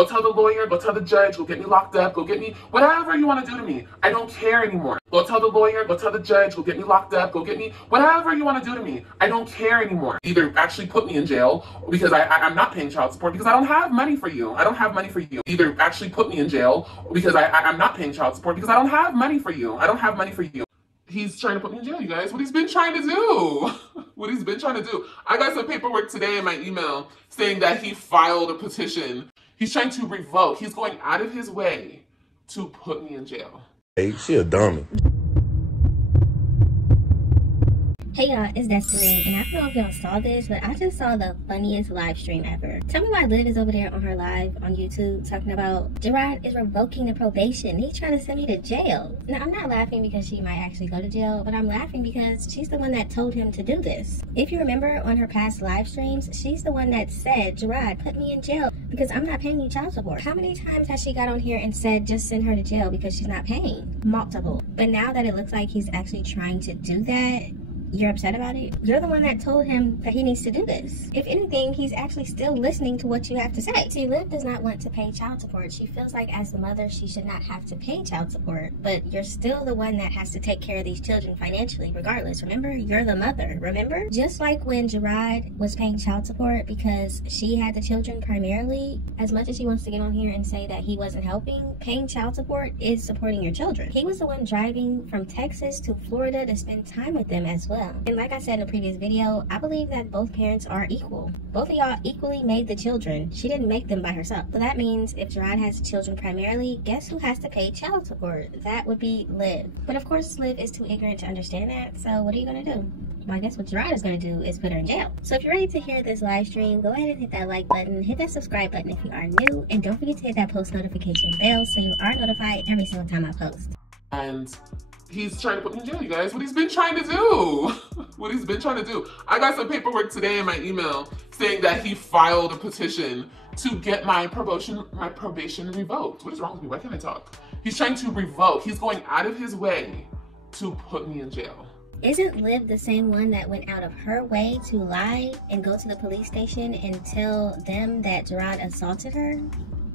Go tell the lawyer, go tell the judge, go get me locked up, go get me whatever you want to do to me. I don't care anymore. Go tell the lawyer, go tell the judge, go get me locked up, go get me whatever you want to do to me. I don't care anymore. Either actually put me in jail because I'm not paying child support because I don't have money for you. I don't have money for you. Either actually put me in jail because I'm not paying child support because I don't have money for you. I don't have money for you. He's trying to put me in jail, you guys. What he's been trying to do. What he's been trying to do. I got some paperwork today in my email saying that he filed a petition. He's trying to revoke. He's going out of his way to put me in jail. Hey, she a dummy. Hey y'all, it's Destiny, and I don't know if y'all saw this, but I just saw the funniest live stream ever. Tell me why Liv is over there on her live on YouTube talking about Gerard is revoking the probation. He's trying to send me to jail. Now, I'm not laughing because she might actually go to jail, but I'm laughing because she's the one that told him to do this. If you remember on her past live streams, she's the one that said, Gerard, put me in jail because I'm not paying you child support. How many times has she got on here and said just send her to jail because she's not paying? Multiple. But now that it looks like he's actually trying to do that, you're upset about it? You're the one that told him that he needs to do this. If anything, he's actually still listening to what you have to say. See, Liv does not want to pay child support. She feels like as the mother, she should not have to pay child support, but you're still the one that has to take care of these children financially regardless. Remember, you're the mother, remember? Just like when Gerard was paying child support because she had the children primarily, as much as he wants to get on here and say that he wasn't helping, paying child support is supporting your children. He was the one driving from Texas to Florida to spend time with them as well. And like I said in a previous video, I believe that both parents are equal. Both of y'all equally made the children. She didn't make them by herself. So that means if Gerard has children primarily, guess who has to pay child support? That would be Liv. But of course, Liv is too ignorant to understand that. So what are you gonna do? Well, I guess what Gerard is going to do is put her in jail. So if you're ready to hear this live stream, go ahead and hit that like button, hit that subscribe button if you are new, and don't forget to hit that post notification bell so you are notified every single time I post. And he's trying to put me in jail, you guys. What he's been trying to do. What he's been trying to do. I got some paperwork today in my email saying that he filed a petition to get my probation revoked. What is wrong with me? Why can't I talk? He's trying to revoke. He's going out of his way to put me in jail. Isn't Liv the same one that went out of her way to lie and go to the police station and tell them that Gerard assaulted her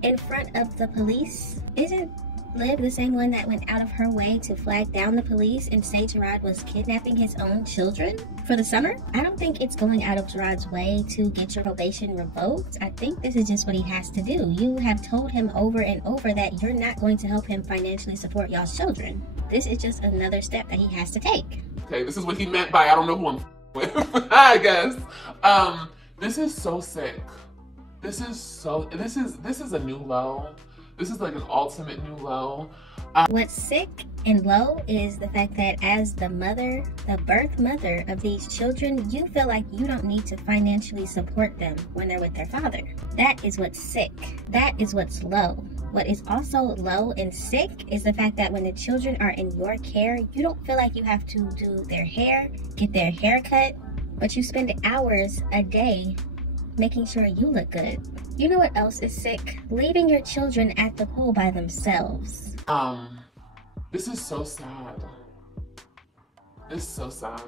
in front of the police? Isn't Liv the same one that went out of her way to flag down the police and say Gerard was kidnapping his own children for the summer? I don't think it's going out of Gerard's way to get your probation revoked. I think this is just what he has to do. You have told him over and over that you're not going to help him financially support y'all's children. This is just another step that he has to take. Okay, this is what he meant by I don't know who I'm with, I guess. This is so sick. This is a new low. This is like an ultimate new low. What's sick and low is the fact that as the mother, the birth mother of these children, you feel like you don't need to financially support them when they're with their father. That is what's sick. That is what's low. What is also low and sick is the fact that when the children are in your care, you don't feel like you have to do their hair, get their hair cut, but you spend hours a day making sure you look good. You know what else is sick? Leaving your children at the pool by themselves. This is so sad. It's so sad.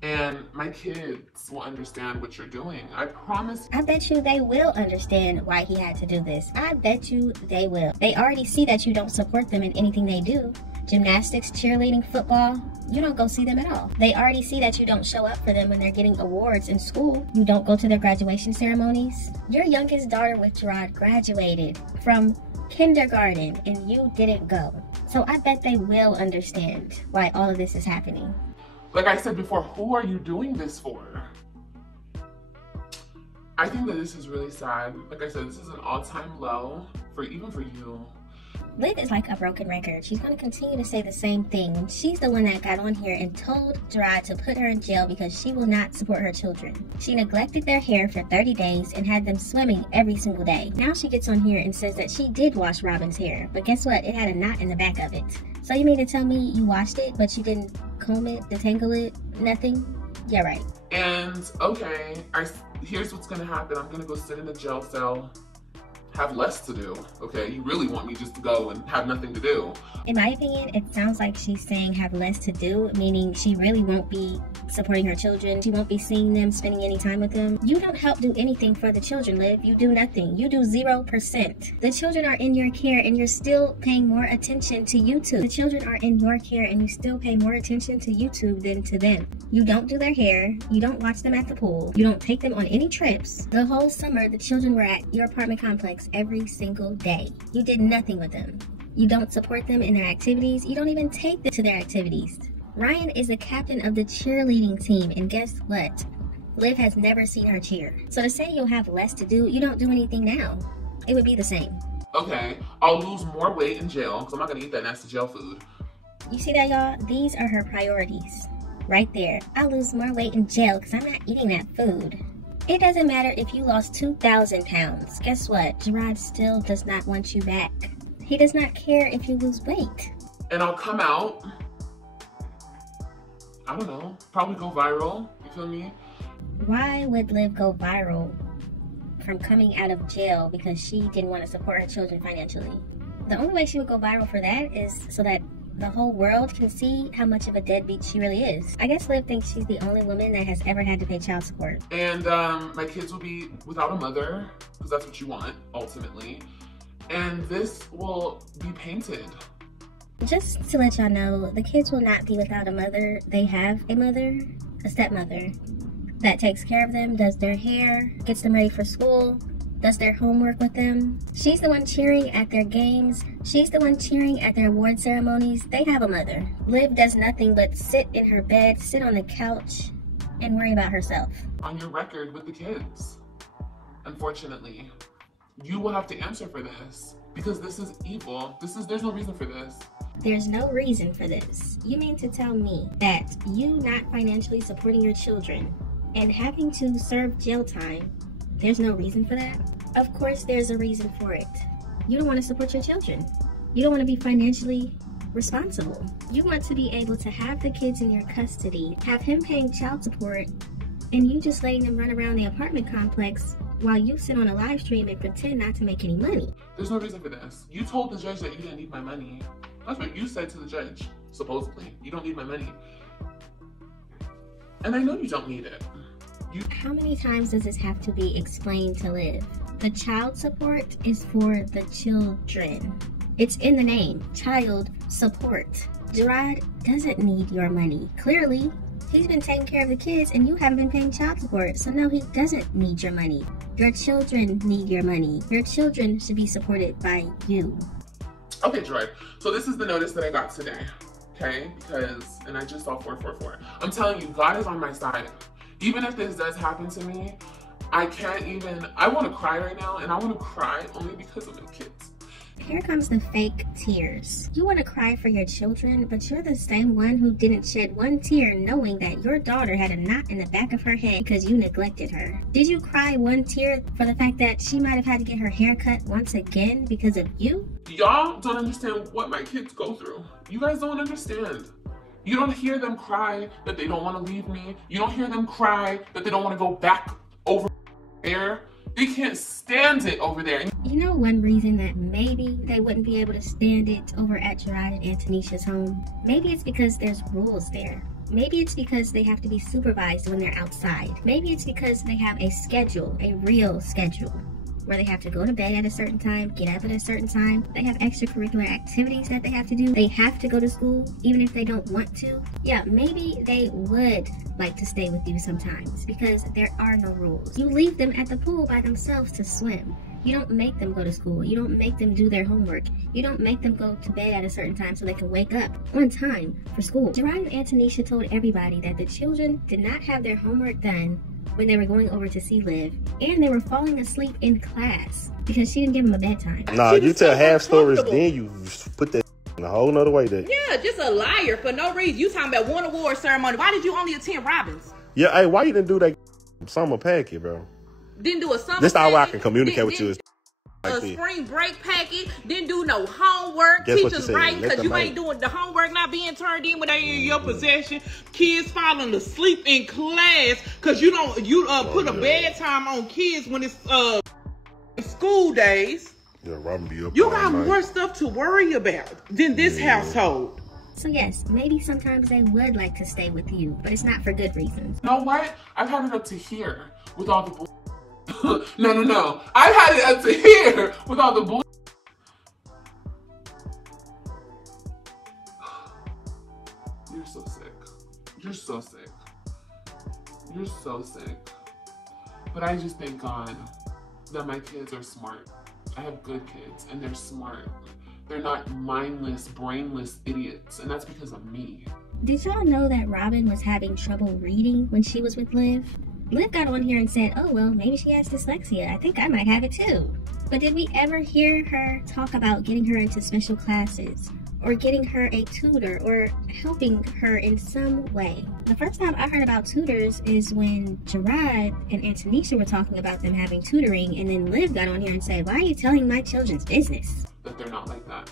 And my kids will understand what you're doing. I promise. I bet you they will understand why he had to do this. I bet you they will. They already see that you don't support them in anything they do. Gymnastics, cheerleading, football, you don't go see them at all. They already see that you don't show up for them when they're getting awards in school. You don't go to their graduation ceremonies. Your youngest daughter with Gerard graduated from kindergarten and you didn't go. So I bet they will understand why all of this is happening. Like I said before, who are you doing this for? I think that this is really sad. Like I said, this is an all-time low even for you. Liv is like a broken record. She's going to continue to say the same thing. She's the one that got on here and told Gerard to put her in jail because she will not support her children. She neglected their hair for 30 days and had them swimming every single day. Now she gets on here and says that she did wash Robyn's hair, but guess what? It had a knot in the back of it. So you mean to tell me you washed it, but you didn't comb it, detangle it, nothing? Yeah, right. And okay, here's what's gonna happen. I'm gonna go sit in a jail cell, have less to do, okay? You really want me just to go and have nothing to do. In my opinion, it sounds like she's saying have less to do, meaning she really won't be supporting her children. She won't be seeing them, spending any time with them. You don't help do anything for the children, Liv. You do nothing. You do 0%. The children are in your care and you're still paying more attention to YouTube. The children are in your care and you still pay more attention to YouTube than to them. You don't do their hair. You don't watch them at the pool. You don't take them on any trips. The whole summer, the children were at your apartment complex every single day. You did nothing with them. You don't support them in their activities. You don't even take them to their activities. Ryan is the captain of the cheerleading team, and guess what? Liv has never seen her cheer. So to say you'll have less to do, you don't do anything now. It would be the same. Okay, I'll lose more weight in jail because I'm not gonna eat that nasty jail food. You see that, y'all? These are her priorities. Right there. I'll lose more weight in jail because I'm not eating that food. It doesn't matter if you lost 2,000 pounds. Guess what? Gerard still does not want you back. He does not care if you lose weight. And I'll come out, I don't know, probably go viral, you feel me? Why would Liv go viral from coming out of jail because she didn't want to support her children financially? The only way she would go viral for that is so that the whole world can see how much of a deadbeat she really is. I guess Liv thinks she's the only woman that has ever had to pay child support. And my kids will be without a mother, because that's what you want, ultimately. And this will be painted. Just to let y'all know, the kids will not be without a mother. They have a mother, a stepmother, that takes care of them, does their hair, gets them ready for school, does their homework with them. She's the one cheering at their games. She's the one cheering at their award ceremonies. They have a mother. Liv does nothing but sit in her bed, sit on the couch, and worry about herself. On your record with the kids, unfortunately. You will have to answer for this because this is evil. There's no reason for this. There's no reason for this. You mean to tell me that you not financially supporting your children and having to serve jail time, there's no reason for that? Of course there's a reason for it. You don't want to support your children. You don't want to be financially responsible. You want to be able to have the kids in your custody, have him paying child support, and you just letting them run around the apartment complex while you sit on a live stream and pretend not to make any money. There's no reason for this. You told the judge that you didn't need my money. That's what you said to the judge, supposedly. You don't need my money. And I know you don't need it. How many times does this have to be explained to Liv? The child support is for the children. It's in the name, child support. Gerard doesn't need your money. Clearly, he's been taking care of the kids and you haven't been paying child support. So no, he doesn't need your money. Your children need your money. Your children should be supported by you. Okay, Gerard. So this is the notice that I got today. Okay? And I just saw 444. I'm telling you, God is on my side. Even if this does happen to me, I want to cry right now, and I want to cry only because of my kids. Here comes the fake tears. You want to cry for your children, but you're the same one who didn't shed one tear knowing that your daughter had a knot in the back of her head because you neglected her. Did you cry one tear for the fact that she might have had to get her hair cut once again because of you? Y'all don't understand what my kids go through. You guys don't understand. You don't hear them cry that they don't want to leave me. You don't hear them cry that they don't want to go back over there. They can't stand it over there. You know one reason that maybe they wouldn't be able to stand it over at Gerard and Tanisha's home? Maybe it's because there's rules there. Maybe it's because they have to be supervised when they're outside. Maybe it's because they have a schedule, a real schedule, where they have to go to bed at a certain time, get up at a certain time. They have extracurricular activities that they have to do. They have to go to school, even if they don't want to. Yeah, maybe they would like to stay with you sometimes because there are no rules. You leave them at the pool by themselves to swim. You don't make them go to school. You don't make them do their homework. You don't make them go to bed at a certain time so they can wake up on time for school. Gerard and Tanisha told everybody that the children did not have their homework done when they were going over to see Liv, and they were falling asleep in class because she didn't give them a bedtime. Nah, you tell half stories, then you put that in a whole nother way there. Yeah, just a liar for no reason. You talking about one award ceremony. Why did you only attend Robyn's? Yeah, hey, why you didn't do that summer packet, bro? Didn't do a summer This packet. how I can communicate with you. Is a spring break packet. Didn't do no homework. Teachers writing because you ain't doing the homework not being turned in when they in your possession. Kids falling asleep in class because you put a bedtime on kids when it's school days. Yeah, Robyn be up. You got more stuff to worry about than this household. So yes, maybe sometimes they would like to stay with you, but it's not for good reasons. You know what? I've had it up to here with all the bull. No. I've had it up to here with all the bull. You're so sick. You're so sick. You're so sick. But I just thank God that my kids are smart. I have good kids and they're smart. They're not mindless, brainless idiots, and that's because of me. Did y'all know that Robyn was having trouble reading when she was with Liv? Liv got on here and said, oh well, maybe she has dyslexia. I think I might have it too. But did we ever hear her talk about getting her into special classes, or getting her a tutor, or helping her in some way? The first time I heard about tutors is when Gerard and Antonisha were talking about them having tutoring, and then Liv got on here and said, why are you telling my children's business? That they're not like that.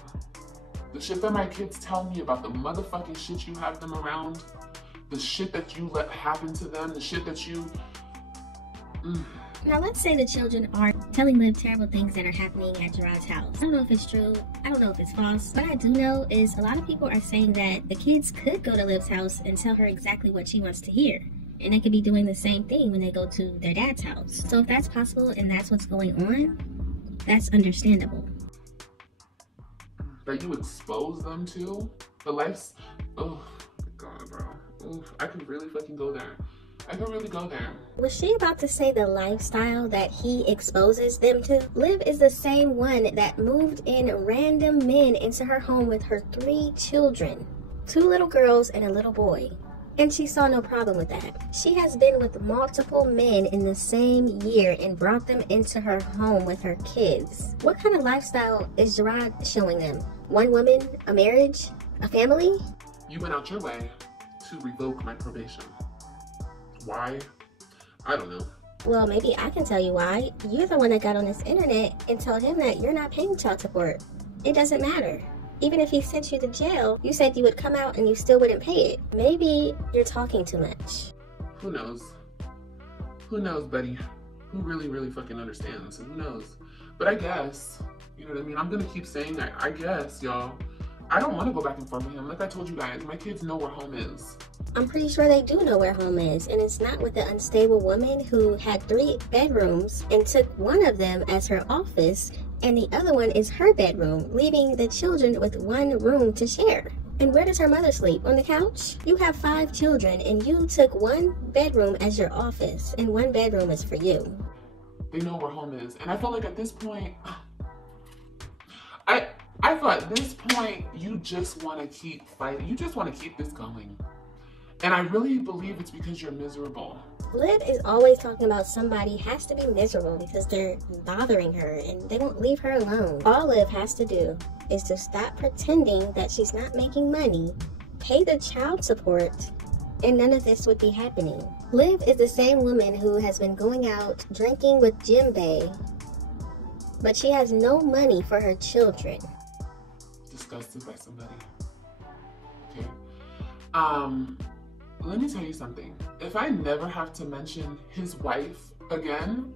The shit that my kids tell me about, the motherfucking shit you have them around, the shit that you let happen to them, the shit that you... Now let's say the children are telling Liv terrible things that are happening at Gerard's house. I don't know if it's true, I don't know if it's false. What I do know is a lot of people are saying that the kids could go to Liv's house and tell her exactly what she wants to hear. And they could be doing the same thing when they go to their dad's house. So if that's possible and that's what's going on, that's understandable. That you expose them to? The life's... Oh, God, bro. Oof, I could really fucking go there. I could really go there. Was she about to say the lifestyle that he exposes them to? Liv is the same one that moved in random men into her home with her 3 children. 2 little girls and a little boy. And she saw no problem with that. She has been with multiple men in the same year and brought them into her home with her kids. What kind of lifestyle is Gerard showing them? One woman, a marriage, a family? You went out your way to revoke my probation. Why? I don't know. Well, maybe I can tell you why. You're the one that got on this internet and told him that you're not paying child support. It doesn't matter. Even if he sent you to jail, you said you would come out and you still wouldn't pay it. Maybe you're talking too much. Who knows? Who knows, buddy? Who really fucking understands? Who knows? But I guess, you know what I mean? I'm gonna keep saying that. I guess, y'all. I don't want to go back and forth with him. Like I told you guys, my kids know where home is. I'm pretty sure they do know where home is, and it's not with the unstable woman who had 3 bedrooms and took one of them as her office, and the other one is her bedroom, leaving the children with 1 room to share. And where does her mother sleep? On the couch? You have 5 children, and you took 1 bedroom as your office, and 1 bedroom is for you. They know where home is, and I feel like at this point, I feel at this point, you just want to keep fighting. You just want to keep this going. And I really believe it's because you're miserable. Liv is always talking about somebody has to be miserable because they're bothering her and they won't leave her alone. All Liv has to do is to stop pretending that she's not making money, pay the child support, and none of this would be happening. Liv is the same woman who has been going out drinking with Jim Bay, but she has no money for her children. Disgusted by somebody. Okay. Let me tell you something. If I never have to mention his wife again,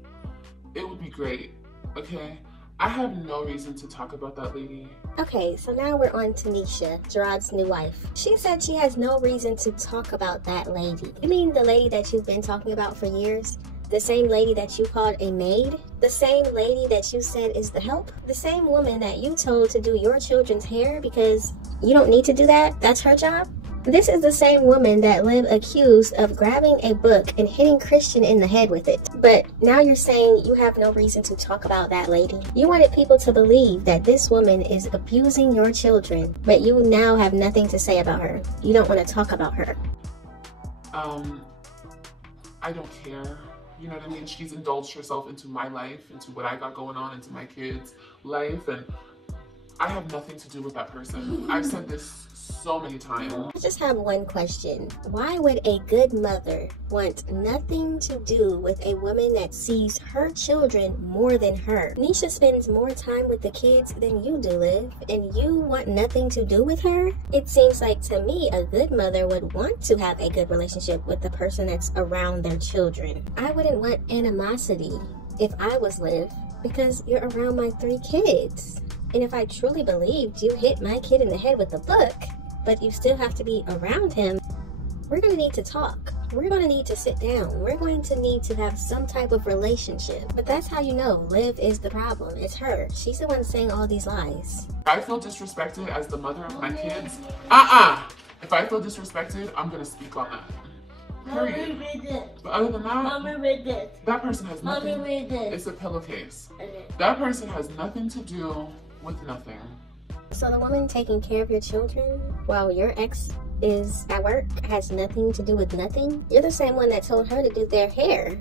it would be great. Okay? I have no reason to talk about that lady. Okay, so now we're on Tanisha, Gerard's new wife. She said she has no reason to talk about that lady. You mean the lady that you've been talking about for years? The same lady that you called a maid? The same lady that you said is the help? The same woman that you told to do your children's hair because you don't need to do that? That's her job? This is the same woman that Liv accused of grabbing a book and hitting Christian in the head with it. But now you're saying you have no reason to talk about that lady. You wanted people to believe that this woman is abusing your children, but you now have nothing to say about her. You don't want to talk about her. I don't care. You know what I mean? She's indulged herself into my life, into what I got going on, into my kids' life, and I have nothing to do with that person. I've said this so many times. I just have one question. Why would a good mother want nothing to do with a woman that sees her children more than her? Nisha spends more time with the kids than you do, Liv, and you want nothing to do with her? It seems like to me a good mother would want to have a good relationship with the person that's around their children. I wouldn't want animosity if I was Liv because you're around my 3 kids. And if I truly believed you hit my kid in the head with a book, but you still have to be around him, we're going to need to talk. We're going to need to sit down. We're going to need to have some type of relationship. But that's how you know Liv is the problem. It's her. She's the one saying all these lies. If I feel disrespected as the mother of my kids, if I feel disrespected, I'm going to speak on that. Period. But other than that, that person has nothing. It's a pillowcase. That person has nothing to do with nothing. So the woman taking care of your children while your ex is at work has nothing to do with nothing? You're the same one that told her to do their hair.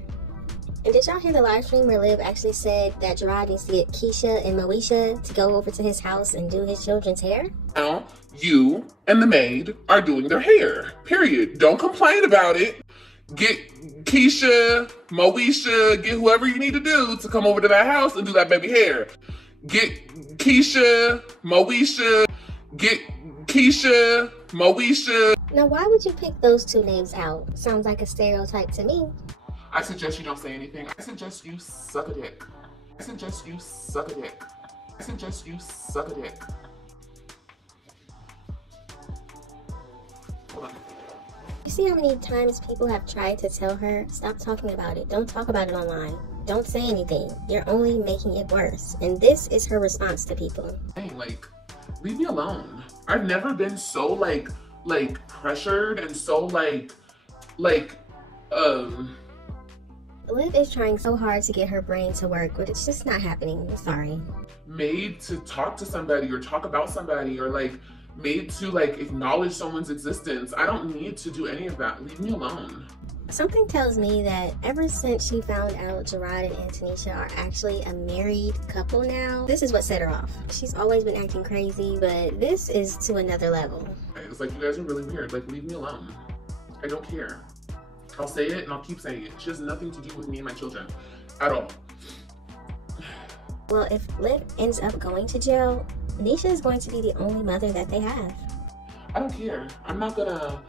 And did y'all hear the live stream where Liv actually said that Gerard needs to get Keisha and Moesha to go over to his house and do his children's hair? Now, you and the maid are doing their hair. Period. Don't complain about it. Get Keisha, Moesha, get whoever you need to do to come over to that house and do that baby hair. Get Keisha, Moesha, get Keisha, Moesha. Now, why would you pick those two names out? Sounds like a stereotype to me. I suggest you don't say anything. I suggest you suck a dick. I suggest you suck a dick. I suggest you suck a dick. Hold on. You see how many times people have tried to tell her, stop talking about it. Don't talk about it online. Don't say anything. You're only making it worse. And this is her response to people. Hey, like, leave me alone. I've never been so like pressured and so Liv is trying so hard to get her brain to work, but it's just not happening. I'm sorry. Made to talk to somebody or talk about somebody or like made to like acknowledge someone's existence. I don't need to do any of that. Leave me alone. Something tells me that ever since she found out Gerard and Antonisha are actually a married couple now, this is what set her off. She's always been acting crazy, but this is to another level. It's like, you guys are really weird. Like, leave me alone. I don't care. I'll say it and I'll keep saying it. She has nothing to do with me and my children at all. Well, if Liv ends up going to jail, Nisha is going to be the only mother that they have. I don't care. I'm not gonna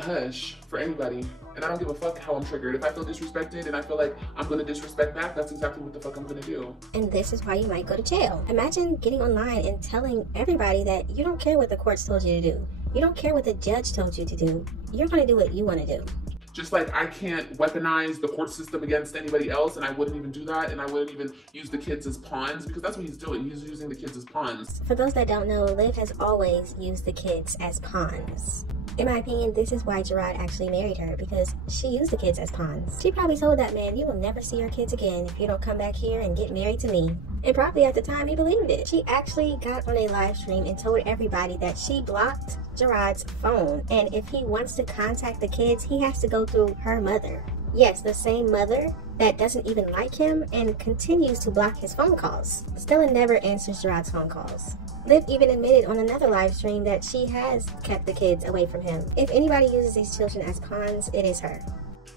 hush for anybody. And I don't give a fuck how I'm triggered. If I feel disrespected and I feel like I'm gonna disrespect back, that's exactly what the fuck I'm gonna do. And this is why you might go to jail. Imagine getting online and telling everybody that you don't care what the courts told you to do. You don't care what the judge told you to do. You're gonna do what you wanna do. Just like I can't weaponize the court system against anybody else, and I wouldn't even do that, and I wouldn't even use the kids as pawns, because that's what he's doing. He's using the kids as pawns. For those that don't know, Liv has always used the kids as pawns. In my opinion, this is why Gerard actually married her, because she used the kids as pawns. She probably told that man, you will never see your kids again if you don't come back here and get married to me. And probably at the time, he believed it. She actually got on a live stream and told everybody that she blocked Gerard's phone. And if he wants to contact the kids, he has to go through her mother. Yes, the same mother that doesn't even like him and continues to block his phone calls. Stella never answers Gerard's phone calls. Liv even admitted on another live stream that she has kept the kids away from him. If anybody uses these children as pawns, it is her.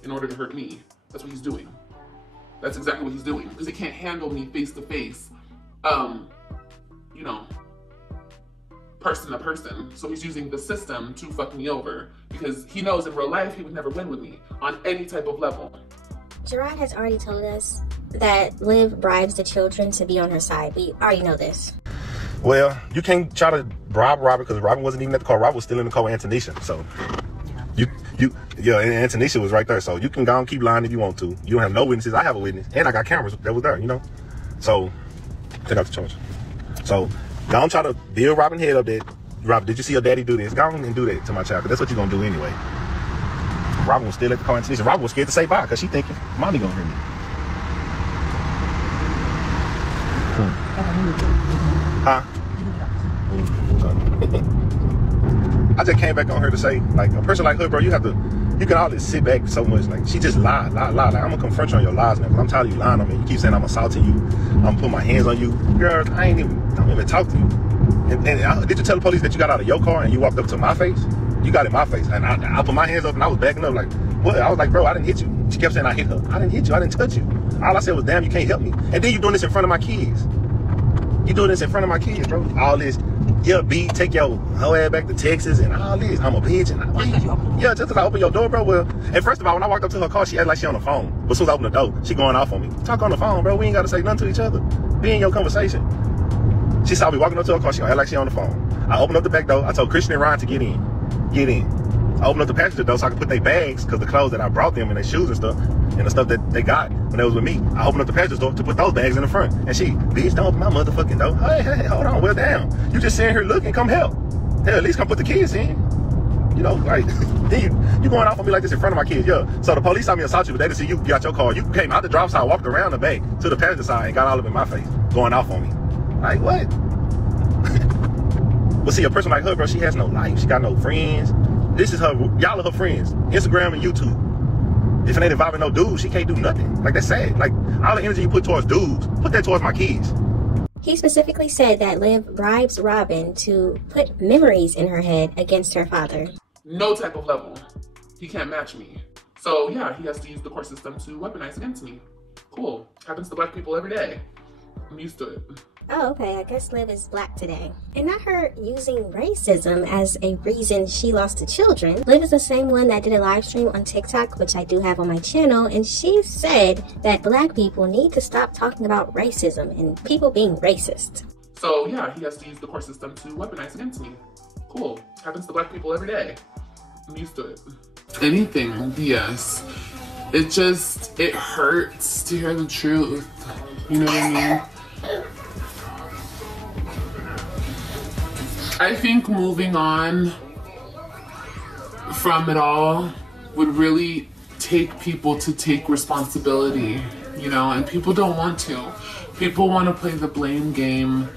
In order to hurt me. That's what he's doing. That's exactly what he's doing. Because he can't handle me face to face, you know, person to person. So he's using the system to fuck me over. Because he knows in real life he would never win with me on any type of level. Gerard has already told us that Liv bribes the children to be on her side. We already know this. Well, you can't try to bribe Robyn because Robyn wasn't even at the car. Robyn was still in the car with Antonisha. So, and Antonisha was right there. So you can go and keep lying if you want to. You don't have no witnesses. I have a witness, and I got cameras that was there. You know, so take out the charge. So go and try to build Robyn head up. That Robyn, did you see your daddy do this? Go on and do that to my child, because that's what you're gonna do anyway. Robyn was still at the car with Antonisha. Robyn was scared to say bye because she thinking, mommy gonna hear me. Huh? I just came back on her to say, like, a person like her, bro, you can always sit back so much. Like, she just lied. Like, I'm gonna confront you on your lies now, because I'm tired of you lying on me. You keep saying I'm assaulting you, I'm putting my hands on you. Girl, I don't even talk to you. And did you tell the police that you got out of your car and you walked up to my face? You got in my face. And I put my hands up and I was backing up like, what? I was like, bro, I didn't hit you. She kept saying I hit her. I didn't hit you. I didn't touch you. All I said was, damn, you can't help me. And then you doing this in front of my kids. You doing this in front of my kids, bro. All this, yeah, B, take your whole ass back to Texas and all this. I'm a bitch. And yeah, just because I open your door, bro. Well, and first of all, when I walked up to her car, she acted like she on the phone. But as soon as I open the door, she going off on me. Talk on the phone, bro. We ain't got to say nothing to each other. Be in your conversation. She saw me walking up to her car. She gonna act like she on the phone. I opened up the back door. I told Christian and Ryan to get in. Get in. I opened up the passenger door so I could put their bags, because the clothes that I brought them and their shoes and stuff, and the stuff that they got when they was with me, I opened up the passenger door to put those bags in the front. And she, bitch, don't open my motherfucking door. Hey, hold on, well, damn. You just sitting here looking, come help. Hell, at least come put the kids in. You know, like, then you going off on me like this in front of my kids. Yeah. So the police saw me assault you, but they didn't see you got your car. You came out the drop side, walked around the back to the passenger side and got all up in my face, going off on me. Like, what? But see, a person like her, bro, she has no life. She got no friends. This is her, y'all are her friends. Instagram and YouTube. If it ain't involving no dudes, she can't do nothing. Like, that's sad. Like, all the energy you put towards dudes, put that towards my kids. He specifically said that Liv bribes Robyn to put memories in her head against her father. No type of level. He can't match me. So yeah, he has to use the court system to weaponize against me. Cool. Happens to black people every day. I'm used to it. Oh, okay. I guess Liv is black today. And not her using racism as a reason she lost the children. Liv is the same one that did a live stream on TikTok, which I do have on my channel, and she said that black people need to stop talking about racism and people being racist. So yeah, he has to use the court system to weaponize against me. Cool. Happens to black people every day. I'm used to it. Anything, yes. It hurts to hear the truth. You know what I mean? I think moving on from it all would really take people to take responsibility, you know, and people don't want to. People want to play the blame game,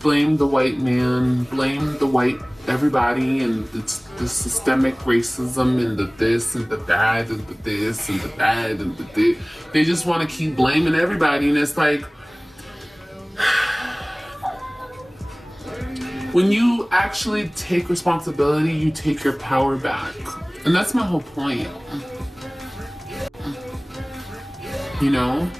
blame the white man, blame the white everybody, and it's the systemic racism and the this and the that and the this and the that and the this. They just want to keep blaming everybody, and it's like, when you actually take responsibility, you take your power back. And that's my whole point. You know?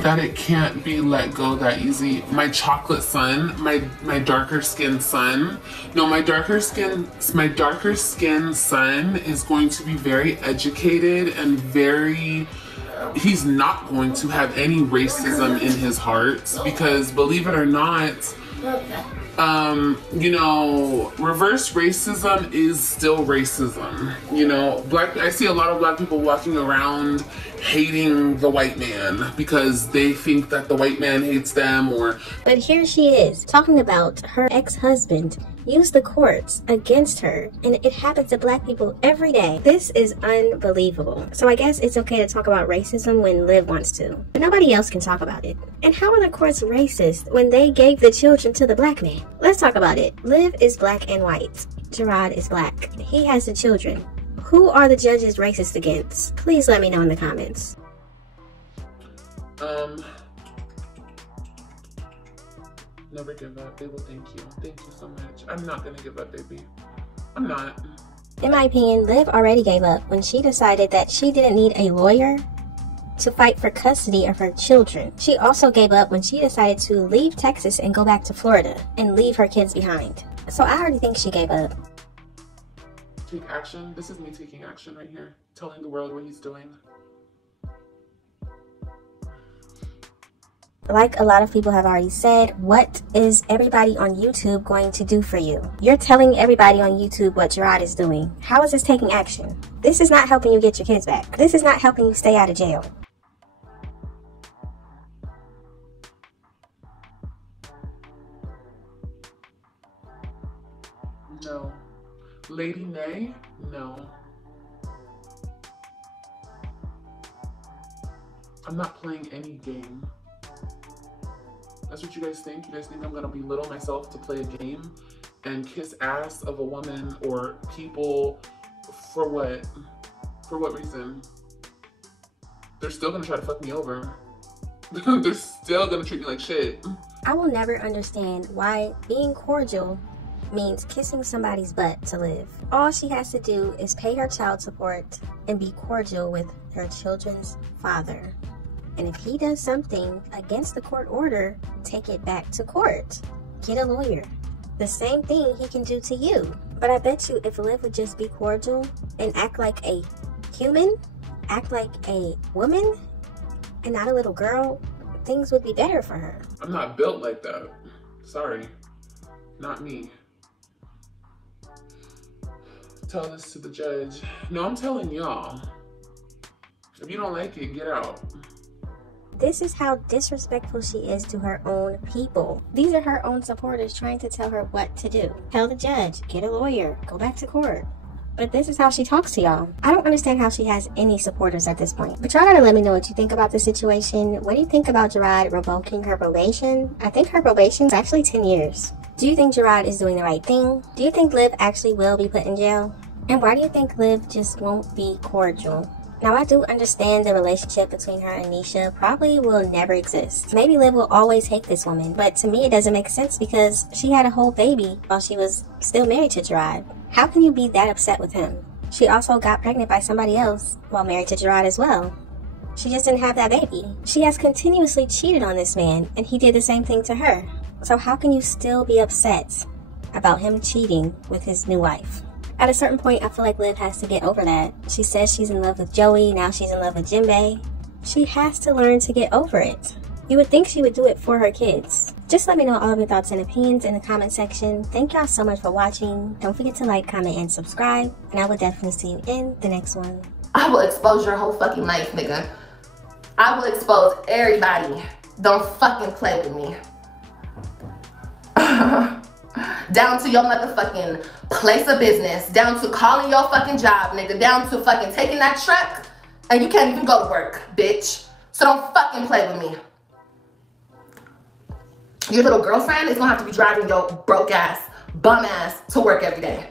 That it can't be let go that easy. My chocolate son, my darker skinned son. No, my darker skinned son is going to be very educated and very, he's not going to have any racism in his heart, because believe it or not, you know, reverse racism is still racism. You know, I see a lot of black people walking around hating the white man because they think that the white man hates them, or... But here she is talking about her ex-husband used the courts against her, and it happens to black people every day. This is unbelievable. So I guess it's okay to talk about racism when Liv wants to, but nobody else can talk about it. And how are the courts racist when they gave the children to the black man? Let's talk about it. Liv is black and white. Gerard is black. He has the children. Who are the judges racist against? Please let me know in the comments. Never give up. They will thank you. Thank you so much. I'm not gonna give up, baby. I'm not. In my opinion, Liv already gave up when she decided that she didn't need a lawyer to fight for custody of her children. She also gave up when she decided to leave Texas and go back to Florida and leave her kids behind. So I already think she gave up. Take action. This is me taking action right here. Telling the world what he's doing. Like a lot of people have already said, what is everybody on YouTube going to do for you? You're telling everybody on YouTube what Gerard is doing. How is this taking action? This is not helping you get your kids back. This is not helping you stay out of jail. No. Lady Nay? No. I'm not playing any game. That's what you guys think? You guys think I'm gonna belittle myself to play a game and kiss ass of a woman or people for what? For what reason? They're still gonna try to fuck me over. They're still gonna treat me like shit. I will never understand why being cordial means kissing somebody's butt to live. All she has to do is pay her child support and be cordial with her children's father. And if he does something against the court order, take it back to court. Get a lawyer. The same thing he can do to you. But I bet you if Liv would just be cordial and act like a human, act like a woman, and not a little girl, things would be better for her. I'm not built like that. Sorry, not me. Tell this to the judge. No, I'm telling y'all. If you don't like it, get out. This is how disrespectful she is to her own people. These are her own supporters trying to tell her what to do. Tell the judge, get a lawyer, go back to court. But this is how she talks to y'all. I don't understand how she has any supporters at this point. But y'all gotta let me know what you think about the situation. What do you think about Gerard revoking her probation? I think her probation is actually 10 years. Do you think Gerard is doing the right thing? Do you think Liv actually will be put in jail? And why do you think Liv just won't be cordial? Now, I do understand the relationship between her and Nisha probably will never exist. Maybe Liv will always hate this woman, but to me it doesn't make sense because she had a whole baby while she was still married to Gerard. How can you be that upset with him? She also got pregnant by somebody else while married to Gerard as well. She just didn't have that baby. She has continuously cheated on this man, and he did the same thing to her. So how can you still be upset about him cheating with his new wife? At a certain point, I feel like Liv has to get over that. She says she's in love with Joey, now she's in love with Jinbei. She has to learn to get over it. You would think she would do it for her kids. Just let me know all of your thoughts and opinions in the comment section. Thank y'all so much for watching. Don't forget to like, comment, and subscribe. And I will definitely see you in the next one. I will expose your whole fucking life, nigga. I will expose everybody. Don't fucking play with me. Down to your motherfucking place of business, down to calling your fucking job, nigga, down to fucking taking that truck, and you can't even go to work, bitch. So don't fucking play with me. Your little girlfriend is gonna have to be driving your broke ass, bum ass to work every day.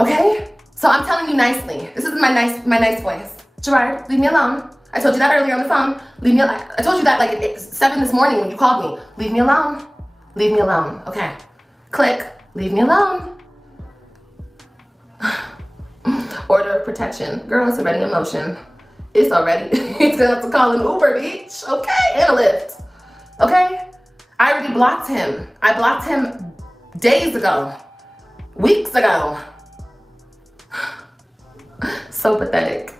Okay? So I'm telling you nicely. This is my nice voice. Gerard, leave me alone. I told you that earlier on the phone. Leave me alone. I told you that like at 7 this morning when you called me. Leave me alone. Leave me alone, okay. Click, leave me alone. Order of protection. Girl, it's already in motion. It's already, it's gonna have to call an Uber, bitch, okay? And a Lyft, okay? I already blocked him. I blocked him days ago, weeks ago. So pathetic.